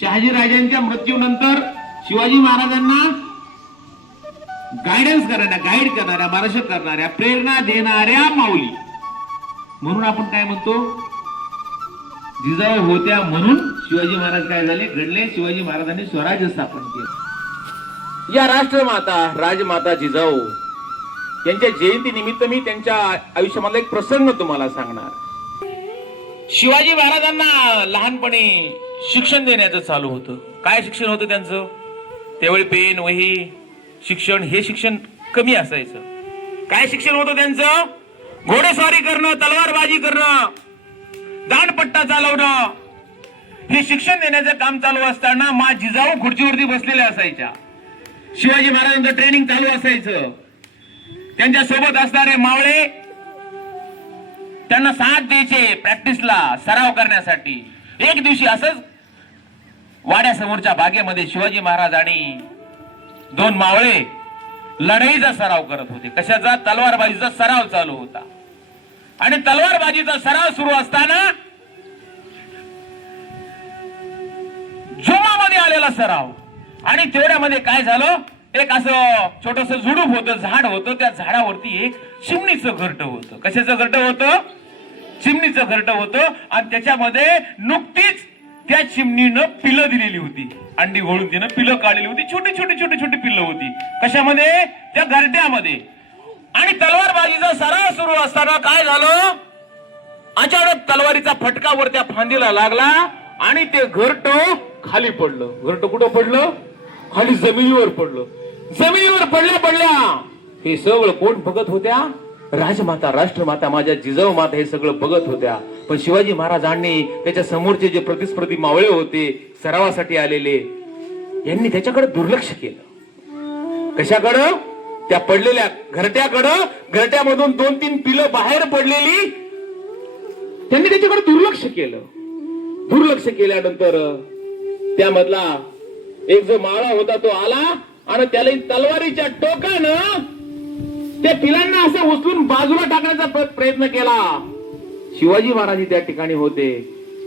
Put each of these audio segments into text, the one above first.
शहाजीराजांच्या मृत्यूनंतर शिवाजी महाराजांना गाइड करणाऱ्या, मार्गदर्शन करणाऱ्या, प्रेरणा देणाऱ्या माऊली म्हणून आपण काय म्हणतो, जिजाऊ होत्या म्हणून शिवाजी महाराज काय झाले, घडले. शिवाजी महाराजांनी स्वराज्य स्थापन केलं. या राष्ट्रमाता, राजमाता जिजाऊ यांच्या जयंती निमित्त मी त्यांच्या आयुष्यामधला एक प्रसंग तुम्हाला सांगणार. शिवाजी महाराजांना लहानपणी शिक्षण देण्याचं चालू होतं. काय शिक्षण होतं त्यांचं? त्यावेळी पेन, वही, शिक्षण, हे शिक्षण कमी असायचं. काय शिक्षण होतं त्यांचं? घोडेस्वारी करणं, तलवारबाजी करणं, दांडपट्टा चालवणं, हे शिक्षण देण्याचं काम चालू असताना मा जिजाऊ खुर्चीवरती बसलेल्या असायच्या. शिवाजी महाराजांचं ट्रेनिंग चालू असायचं. त्यांच्या सोबत असणारे मावळे त्यांना साथ द्यायचे प्रॅक्टिसला, सराव करण्यासाठी. एक दिवशी असंच वाड्यासमोरच्या बागेमध्ये शिवाजी महाराज आणि दोन मावळे लढाईचा सराव करत होते. कशाचा? तलवारबाजीचा सराव चालू होता. आणि तलवारबाजीचा सराव सुरू असताना जोमामध्ये आलेला सराव, आणि तेवढ्यामध्ये काय झालं, एक असं छोटस झुडूप होतं, झाड होतं. त्या झाडावरती एक चिमणीचं घरटं होतं. कशाचं घरटं होतं? चिमणीचं घरटं होतं. आणि त्याच्यामध्ये नुकतीच त्या चिमणीनं पिलं दिलेली होती. अंडी घोळून तिनं पिलं काढलेली होती. छोटी छोटी छोटी छोटी पिल्लं होती. कशामध्ये? त्या घरट्यामध्ये. आणि तलवारबाजीचा सराव सुरू असताना काय झालं, अचानक तलवारीचा फटका वर त्या फांदीला लागला आणि ते घरटं खाली पडलं. घरटं कुठं पडलं? खाली जमिनीवर पडलं. जमिनीवर पडल्या हे सगळं कोण बघत होत्या? राजमाता, राष्ट्रमाता, माझ्या जिजाऊ माता हे सगळं बघत होत्या. पण शिवाजी महाराजांनी त्याच्या समोरचे जे प्रतिस्पर्धी मावळे होते, सरावासाठी आलेले, यांनी त्याच्याकडे दुर्लक्ष केलं. कशाकडं? त्या पडलेल्या घरट्याकडं. घरट्यामधून 2-3 पिलं बाहेर पडलेली, त्यांनी त्याच्याकडे दुर्लक्ष केलं. दुर्लक्ष केल्यानंतर त्यामधला एक जो मावळा होता तो आला आणि त्याला तलवारीच्या टोकानं त्या पिलांना असं उचलून बाजूला टाकण्याचा प्रयत्न केला. शिवाजी महाराज त्या ठिकाणी होते.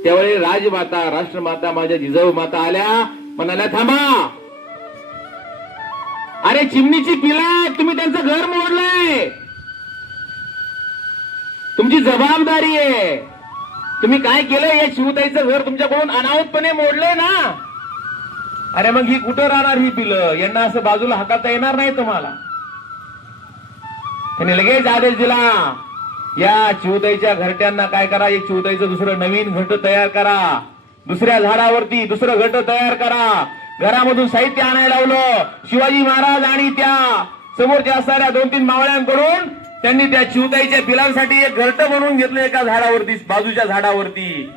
त्यावेळी राजमाता, राष्ट्रमाता, माझ्या जिजाऊ माता आल्या, म्हणाल्या, थांबा, अरे चिमणीची पिला, तुम्ही त्यांचं घर मोडलंय, तुमची जबाबदारी आहे. तुम्ही काय केलं? या शिवताईचं घर तुमच्याकडून अनाहूतपणे मोडलंय ना. अरे मग ही कुठं राहणार ही पिलं? यांना असं बाजूला हाकलता येणार नाही तुम्हाला. त्यांनी लगेच आदेश दिला, या चिवताईच्या घरट्यांना काय करा, एक चिवताईचं दुसरं नवीन घरट तयार करा, दुसऱ्या झाडावरती दुसरं घरट तयार करा. घरामधून साहित्य आणायला लावलं. शिवाजी महाराज आणि त्या समोरच्या असणाऱ्या 2-3 मावळ्यांकडून त्यांनी त्या चिवताईच्या पिलांसाठी एक घरट बनवून घेतलं एका झाडावरती, बाजूच्या झाडावरती.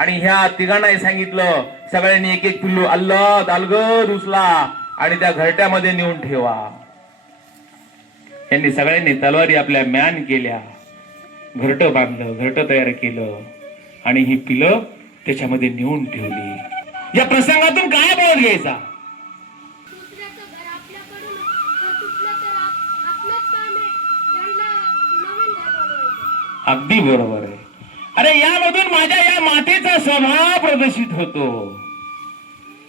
आणि ह्या तिघांनाही सांगितलं, सगळ्यांनी एक एक पिल्लू अलगद उचला आणि त्या घरट्यामध्ये नेऊन ठेवा. यांनी सगळ्यांनी तलवारी आपल्या म्यान केल्या, घरट बांधलं, घरट तयार केलं आणि ही पिलं त्याच्यामध्ये नेऊन ठेवली. या प्रसंगातून काय बोध घ्यायचा? अगदी बरोबर आहे. अरे यामधून माझ्या या मातेचा स्वभाव प्रदर्शित होतो.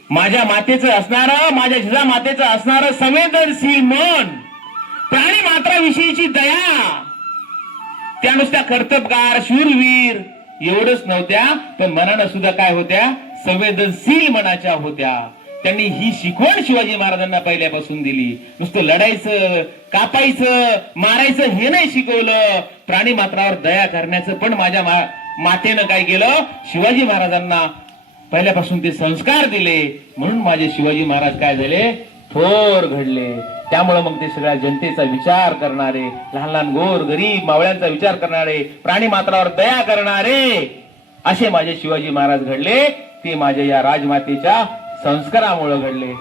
माझ्या मातेचं असणारं, माझ्या जिजा मातेचं असणारं संवेदनशील मन, प्राणी मात्राविषयीची दया, त्या नुसत्या कर्तबगार, शूरवीर एवढंच नव्हत्या, पण मनानं सुद्धा काय होत्या? संवेदनशील मनाच्या होत्या. त्यांनी ही शिकवण शिवाजी महाराजांना पहिल्यापासून दिली. नुसतं लढायचं, कापायचं, मारायचं हे नाही शिकवलं. प्राणी मात्रावर दया करण्याचं पण माझ्या मातेनं काय केलं? शिवाजी महाराजांना पहिल्यापासून ते संस्कार दिले. म्हणून माझे शिवाजी महाराज काय झाले? थोर घडले. त्यामुळे मग ते सगळ्या जनतेचा विचार करणारे, लहान लहान गोर गरीब मावळ्यांचा विचार करणारे, प्राणी मात्रावर दया करणारे असे माझे शिवाजी महाराज घडले. ते माझ्या या राजमातेच्या संस्कारामुळे घडले.